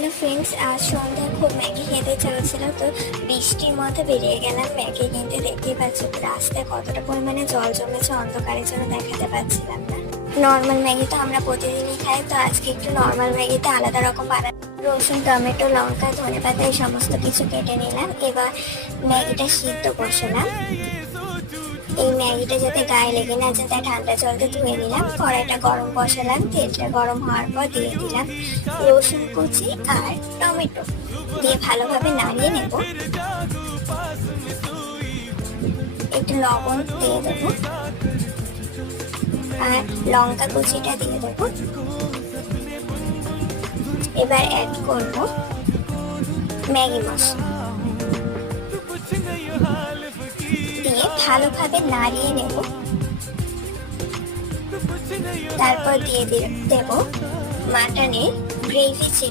Hello friends, আজ সন্ধ্যায় খুব ম্যাগি খেতে চাচ্ছিল, তো বৃষ্টির মধ্যে বেরিয়ে গেলাম ম্যাগি কিনতে। দেখতেই পাচ্ছি রাস্তায় কতটা পরিমাণে জল জমেছে, অন্ধকারের জন্য দেখাতে পাচ্ছিলাম না। নর্মাল ম্যাগি তো আমরা প্রতিদিনই খাই, তো আজকে একটু নর্মাল ম্যাগিতে আলাদা রকম বানানো। রসুন, টমেটো, লঙ্কা, ধনেপাতা এই সমস্ত কিছু কেটে নিলাম। এবার ম্যাগিটা সিদ্ধ বসালাম। এই ম্যাগিটা যাতে গায়ে লেগে না যায় তাই ঠান্ডা জলতে ধুয়ে নিলাম। কড়াইটা গরম বসালাম, তেলটা গরম হওয়ার পর দিয়ে দিলাম রসুন কুচি আর টমেটো দিয়ে ভালোভাবে নাড়িয়ে নেব। একটু লবণ দিয়ে দেবো আর লঙ্কা কুচিটা দিয়ে দেবো। এবার অ্যাড করব ম্যাগি মশলা দিয়ে ভালোভাবে নাড়িয়ে নেব। তারপর দিয়ে দেব মাটনের গ্রেভি ছিল